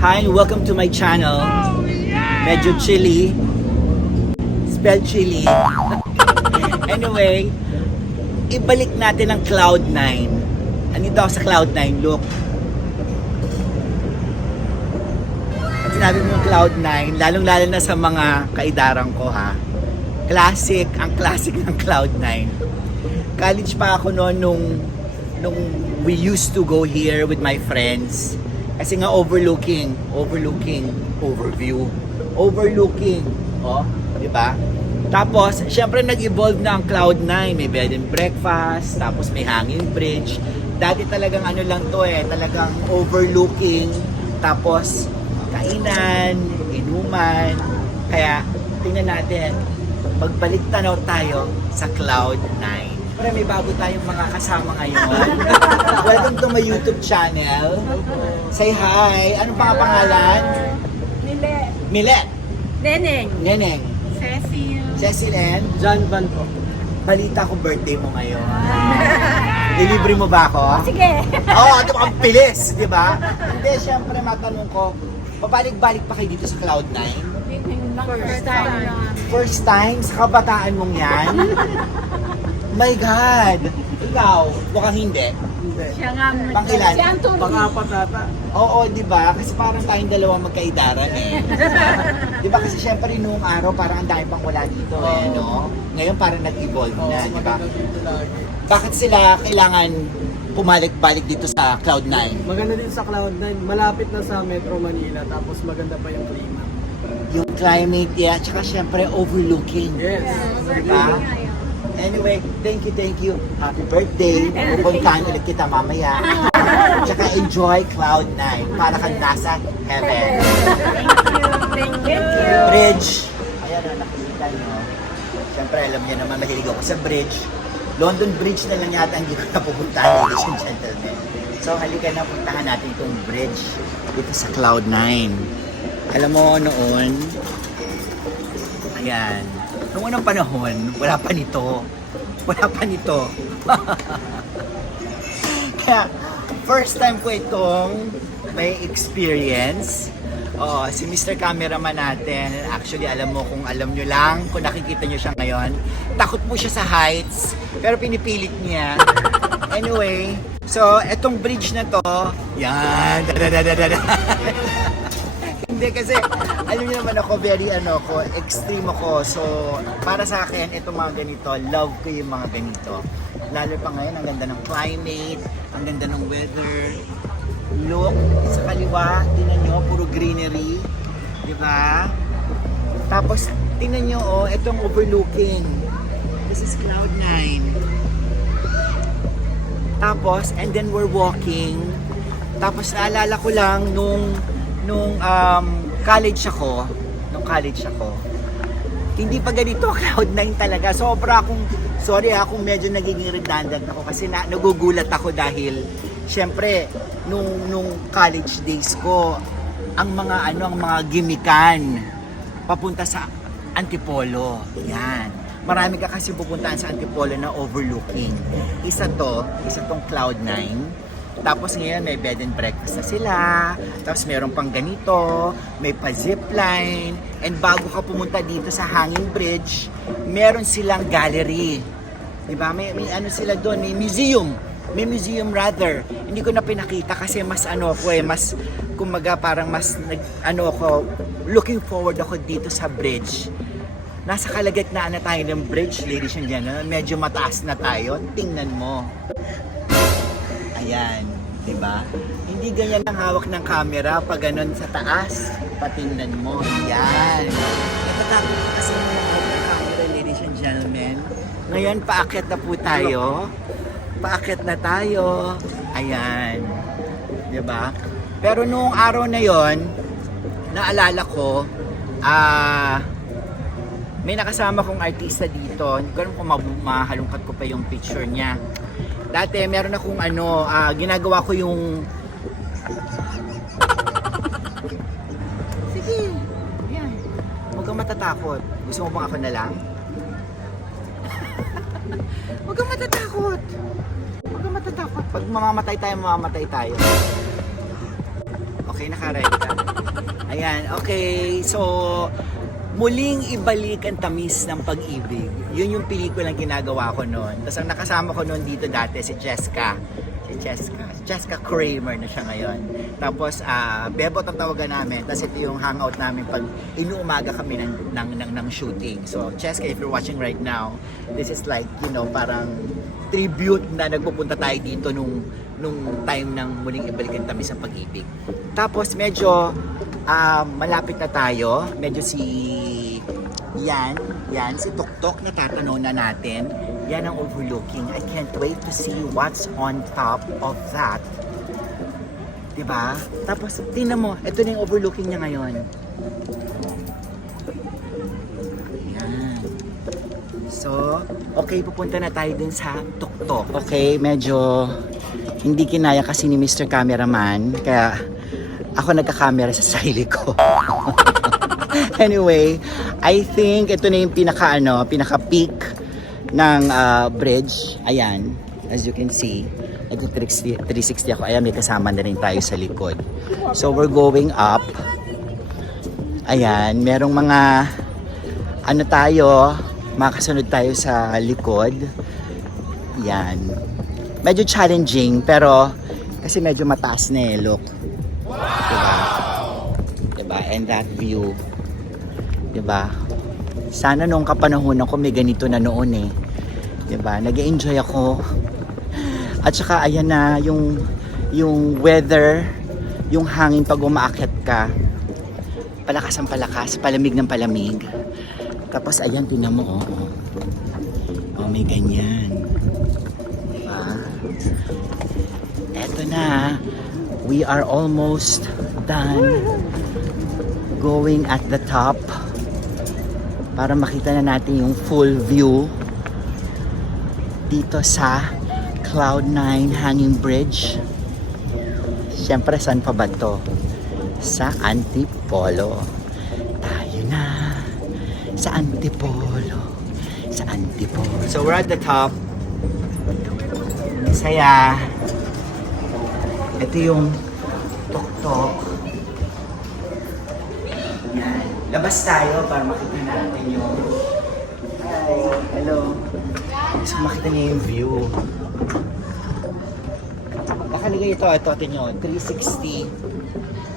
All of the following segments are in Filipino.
Hi, welcome to my channel. Medyo chilly. Spell chilly. Anyway, ibalik natin ang Cloud9. Andito ako sa Cloud9, look. At sinabi mo Cloud9, lalong-lalo na sa mga kaidarang ko ha. Classic, ang classic ng Cloud9. College pa ako noon nung we used to go here with my friends. Kasi nga overlooking, overview, overlooking, oh, di ba? Tapos, syempre nag-evolve na ang Cloud9, may bed and breakfast, tapos may hanging bridge. Dati talagang ano lang to talagang overlooking, tapos kainan, inuman. Kaya, tingnan natin, magbalik tanaw tayo sa Cloud9. Pero may bago tayong mga kasama ngayon. Welcome to my YouTube channel. Say hi. Anong pangalan? Milet. Milet. Neneng. Neneng. Cecil. Cecil and John Van po. balita ko birthday mo ngayon. Delivery mo ba ako? Sige. Oo, ang pilis, di ba? Hindi, syempre matanong ko, pabalik-balik pa kayo dito sa Cloud9? First time na. First time sa kabataan mong yan? My God! Ikaw, mukhang hindi. Hindi. Siya nga. Pangilan? Si Anthony. Pang-apat ata. Oo, di ba? Kasi parang tayong dalawa magkaidaran Di ba? Kasi syempre noong araw parang ang dami pang wala dito no? Ngayon parang nag-evolve na, di ba? Dito lagi. Bakit sila kailangan pumalik-balik dito sa Cloud9? Maganda din sa Cloud9. Malapit na sa Metro Manila. Tapos maganda pa yung klima. Yung climate, yeah, tsaka syempre overlooking. Yes. Di ba? Anyway, thank you. Happy birthday. Pupuntahan ulit kita mamaya. Tsaka enjoy Cloud9 para kang nasa heaven. Thank you. Bridge. Ayan o, nakikita nyo. Siyempre, alam niyo naman, mahilig ako sa bridge. London Bridge na lang yata hindi ko napupuntahan, ladies and gentlemen. So, halika na, puntahan natin itong bridge dito sa Cloud9. Alam mo, noon, ayan, noong unang panahon, wala pa nito. Kaya, first time ko itong may experience. Si Mr. Cameraman natin, actually alam mo kung alam nyo lang, kung nakikita nyo siya ngayon, takot po siya sa heights, pero pinipilit niya. Anyway, so etong bridge na to, yan, Hindi kasi, alam niyo naman ako, very extreme ako. So, para sa akin, itong mga ganito, love ko yung mga ganito. Lalo pa ngayon, ang ganda ng climate, ang ganda ng weather. Look, sa kaliwa, tingnan nyo, puro greenery. Diba? Tapos, tingnan nyo, itong overlooking. This is Cloud9. Tapos, and then we're walking. Tapos, naalala ko lang nung college ako, hindi pa ganito Cloud9 talaga. Sobra akong, sorry kung medyo nagiging redundant ako kasi nagugulat ako dahil syempre nung college days ko, ang mga gimikan papunta sa Antipolo. Yan. Marami ka kasi pupuntahan sa Antipolo na overlooking. Isa tong Cloud9. Tapos ngayon may bed and breakfast na sila. Tapos meron pang ganito, may pa zipline. And bago ka pumunta dito sa hanging bridge, meron silang gallery. Diba? May ano sila doon, may museum. May museum rather. Hindi ko na pinakita kasi mas mas kumaga parang mas looking forward ako dito sa bridge. Nasa kalagitnaan na tayo ng bridge, ladies and gentlemen. Medyo mataas na tayo. Tingnan mo. Ayan, di ba? Hindi ganyan ang hawak ng camera pag ganun sa taas. Patingnan mo. Ayan. Natatakot kasi ng camera, ladies and gentlemen. Ngayon, paakyat na po tayo. Paakyat na tayo. Ayan. Di ba? Pero noong araw na yon, naalala ko, may nakasama kong artista dito. Hindi ko alam kung mahalungkat ko pa yung picture niya. Dati meron akong ginagawa ko yung... Sige, yan. Huwag kang matatakot. Gusto mo bang ako na lang? Huwag kang matatakot. Huwag kang matatakot. Pag mamamatay tayo, mamamatay tayo. Okay, naka-ready ka? Ayan, okay. So, muling ibalik ang tamis ng pag-ibig. Yun yung pelikulang ginagawa ko noon. Tapos ang nakasama ko noon dito dati si Jessica. Jessica Kramer na siya ngayon. Tapos, Bebot ang tawagan namin. Tapos ito yung hangout namin pag inuumaga kami ng shooting. So, Jessica, if you're watching right now, this is like, you know, parang tribute na nagpupunta tayo dito nung time ng muling ibalik ang tamis ng pag-ibig. Tapos, medyo malapit na tayo. Medyo yan, si Tuktok na tatanaw na natin. Yan ang overlooking. I can't wait to see what's on top of that. Diba? Tapos, tingnan mo, ito na yung overlooking niya ngayon. Yan. So, okay, pupunta na tayo din sa Tuktok. Okay, medyo hindi kinaya kasi ni Mr. Cameraman, kaya ako nagka-camera sa sarili ko. Anyway, I think ito na yung pinaka-peak ng bridge. Ayan, as you can see, nag-360 ako. Ayan, may kasama na rin tayo sa likod. So, we're going up. Ayan, merong mga makasunod tayo sa likod. Ayan. Medyo challenging, pero kasi medyo mataas na eh, look. Diba? And that view. Diba? Sana nung kapanahonan ko may ganito na noon eh. Diba? Nag-enjoy ako. At saka ayan na yung weather, yung hangin pag umaakyat ka. Palakas ang palakas, palamig ng palamig. Tapos ayan, tingnan mo, oh, may ganyan. Diba? Eto na. We are almost done going at the top para makita na natin yung full view dito sa Cloud9 Hanging Bridge. Siyempre, saan pa ba to? Sa Antipolo. Tayo na sa Antipolo. Sa Antipolo. So we're at the top. Saya. Ito yung Tuktok. Yan. Labas tayo para makita natin yung... Hi! Hello! So makita niyo yung view. Nakalagay ito nyo, 360.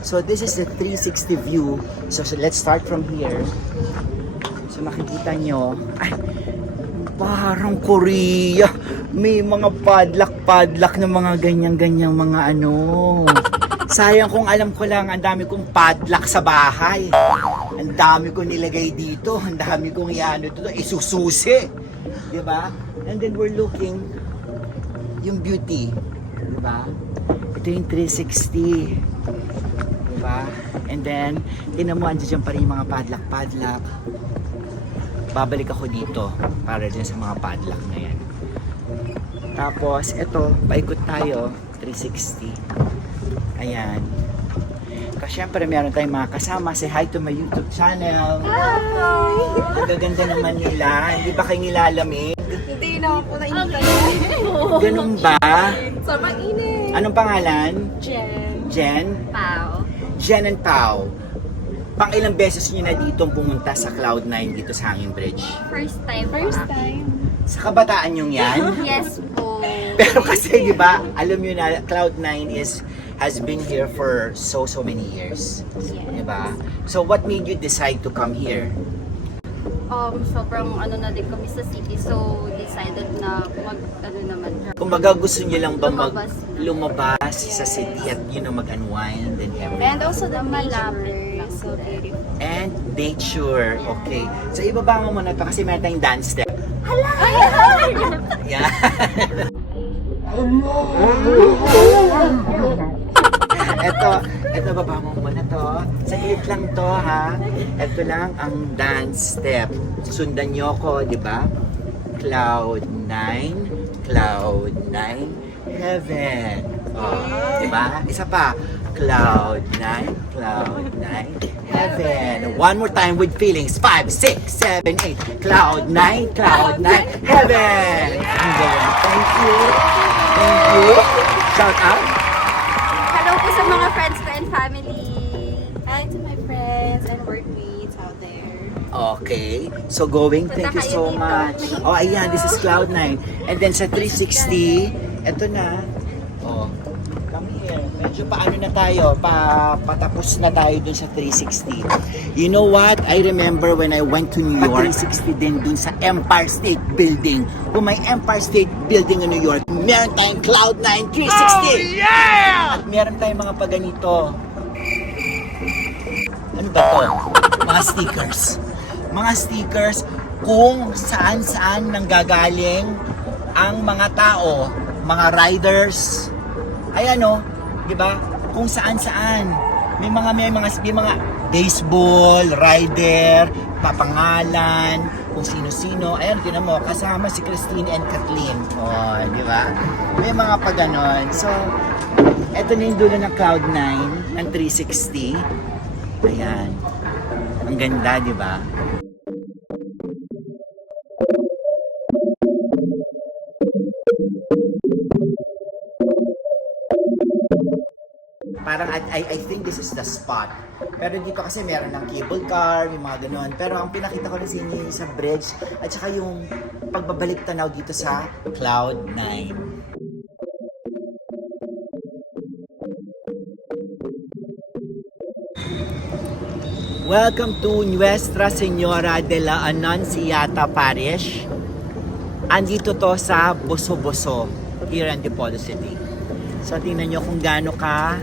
So this is the 360 view. So let's start from here. So makikita nyo, ay, parang Korea. May mga padlock na mga ganyan-ganyang mga Sayang kung alam ko lang, ang dami kong padlock sa bahay. Ang dami kong nilagay dito. Ang dami kong isususi. Diba? And then we're looking yung beauty. Diba? Ito yung 360. Diba? And then, tinan mo, andyan pa rin yung mga padlock. Babalik ako dito para dyan sa mga padlock na yan. Tapos, ito, paikot tayo, 360. Ayan. Kasi syempre, meron tayong mga kasama. Say hi to my YouTube channel. Hi! Ang gaganda naman nila. Hindi ba kayo nilalamig? Hindi na ako nainitan. Ganun ba? Sa mainit. Anong pangalan? Jen. Jen? Pao. Jen and Pao. Pang ilang beses nyo na ditong pumunta sa Cloud9 dito sa Hanging Bridge? First time. Sa kabataan yung yan? Yes po. Pero kasi, di ba, alam nyo na, Cloud9 has been here for so many years. Di ba? So, what made you decide to come here? Sobrang na din kami sa city, so decided na naman. Kumbaga, gusto nyo lang ba lumabas Yes. sa city at, mag-unwind and everything? And also the malapit lang. So beautiful. And nature. Okay. So, ibaba mo muna ito kasi meron tayong dance step. Yan. Ito baba mo muna to. Saglit lang to, ha. Ito lang ang dance step. Sundan nyo ko, di ba? Cloud9, Cloud9, Heaven. Oh, di ba? Isa pa. Cloud9, Cloud9, Heaven. One more time with feelings. 5, 6, 7, 8. Cloud9, Cloud9, Heaven. Ang galing. Thank you. Thank you. Shout out. Hello po sa mga friends ko and and family. Hi to my friends and workmates out there. Okay. So going, thank you so much. Oh, ayan, this is Cloud9. And then sa 360, eto na. Oh, come here. Medyo paano na tayo? Patapos na tayo dun sa 360. You know what? I remember when I went to New York, 360 din dun sa Empire State Building. Kung may Empire State Building in New York, meron tayong Cloud9 360. Oh, yeah! At meron tayong mga paganito. Ano ba to? Mga stickers. Mga stickers kung saan-saan nanggagaling ang mga tao, mga riders. Ay ano, 'di ba? Kung saan-saan. May mga baseball, rider, papangalan, kung sino-sino. Ayan, tinan mo, kasama si Christine and Kathleen. Oh, 'di ba? May mga pa ganon. So, eto na yung dulo ng Cloud9 ng 360. Ayan. Ang ganda, 'di ba? Parang I think this is the spot. Pero dito kasi meron ng cable car, may mga ganun. Pero ang pinakita ko rin sa inyo yung sa bridge at saka yung pagbabalik tanaw dito sa Cloud9. Welcome to Nuestra Señora de la Annunciata Parish. Andito to sa Boso-Boso, here in Dipolo City. So tingnan nyo kung gaano ka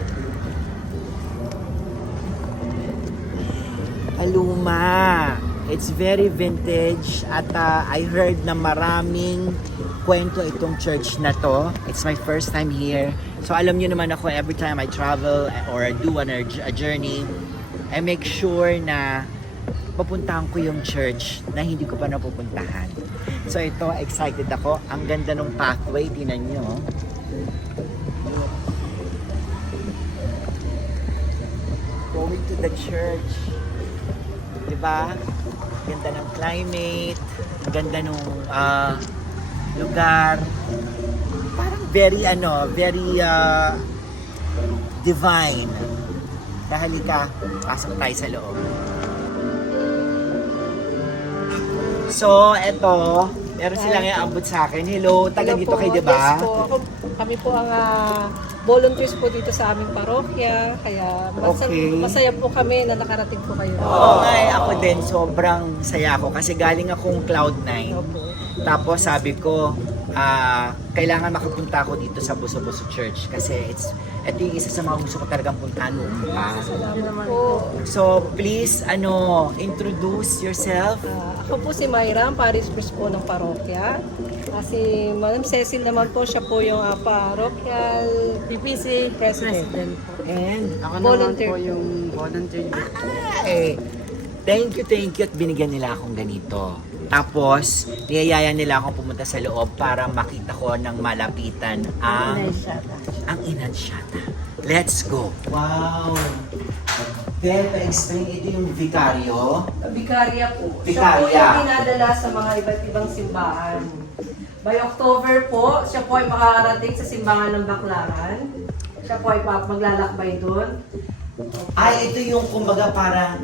aluma. It's very vintage at I heard na maraming kwento itong church na to. It's my first time here. So alam nyo naman ako, every time I travel or do a journey, I make sure na papuntahan ko yung church na hindi ko pa napupuntahan. So ito, excited ako. Ang ganda ng pathway, tingnan nyo. Going to the church. Diba? Ganda ng climate. Ganda ng lugar. Parang very divine. Halika, pasok tayo sa loob. So, eto, meron silang iaabot sa akin. Hello, taga dito kayo, diba? Yes po. Kami po ang volunteers po dito sa aming parokya. Kaya masaya po kami na nakarating po kayo. Oo nga ako din, sobrang saya ako kasi galing akong Cloud9. Tapos sabi ko, kailangan makapunta ako dito sa Boso-Boso Church kasi ito yung isa sa mga gusto ko talagang puntahan noon pa. Salamat po. So please, introduce yourself. Ako po si Mayra, Paris Priest po ng parokya. Si Madam Cecil naman po, siya po yung parochial PPC President po. And Ako Volunteer. naman po yung volunteer. thank you at binigyan nila akong ganito. Tapos, niyayaya nila akong pumunta sa loob para makita ko ng malapitan ang Inansyata. Let's go! Wow! Then, pa-explain, ito yung vikaryo. Vikarya po. Vikarya. Siya po yung dinadala sa mga iba't ibang simbahan. By October po, siya po ay makakarating sa simbahan ng Baclaran. Siya po ay maglalakbay doon. Ay, ito yung kumbaga parang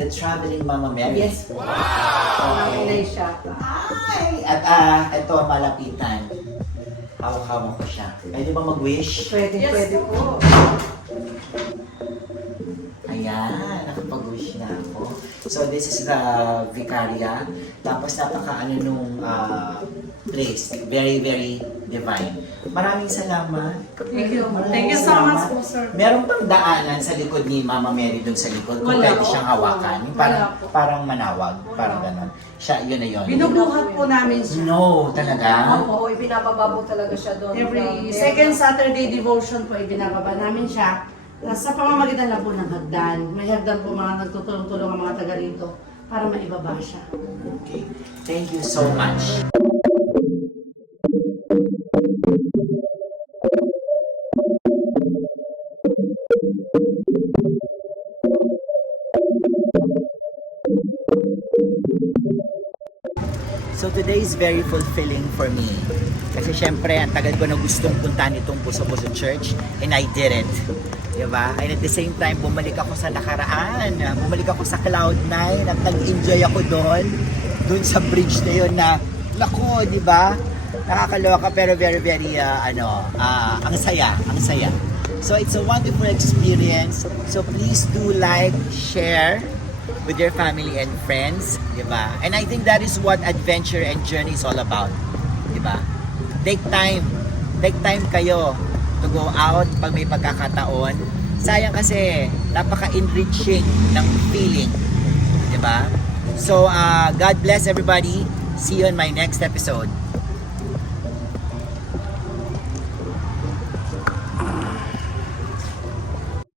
the traveling Mama Mary. Yes po. Ang Inansyata. Ay! At ito, malapitan. Hawak-hawak ko siya. Pwede ba mag-wish? Pwede po. Ayan, nakapag-wish na ako. So this is the Vicaria. Tapos napaka nung place. Very, very divine. Maraming salamat. Thank you. Thank you so much po, sir. Meron pang daanan sa likod ni Mama Mary doon sa likod. Kung Wala pwede po. siyang hawakan. Yung parang manawag. Parang gano'n. Siya, yun na yun. Binubuhat po namin siya. No, talaga? Opo, ibinababa po talaga siya doon. Every second Saturday devotion po, ibinababa namin siya. Sa pamamagitan lang po ng hagdan. May hagdan po mga nagtutulong-tulong ang mga taga rito para maibaba siya. Okay. Thank you so much. So today is very fulfilling for me. Kasi syempre, ang tagal ko na gustong puntahan itong Boso-Boso Church and I did it. Diba? And at the same time, bumalik ako sa nakaraan. Bumalik ako sa Cloud9 at nag-enjoy ako doon sa bridge na yun na, naku, di ba? Nakakaloka pero very, very, ang saya. So it's a wonderful experience. So please do like, share with your family and friends, di ba? And I think that is what adventure and journey is all about, di ba? Take time kayo to go out pag may pagkakataon. Sayang kasi napaka-enriching ng feeling, di ba? So God bless everybody. See you on my next episode.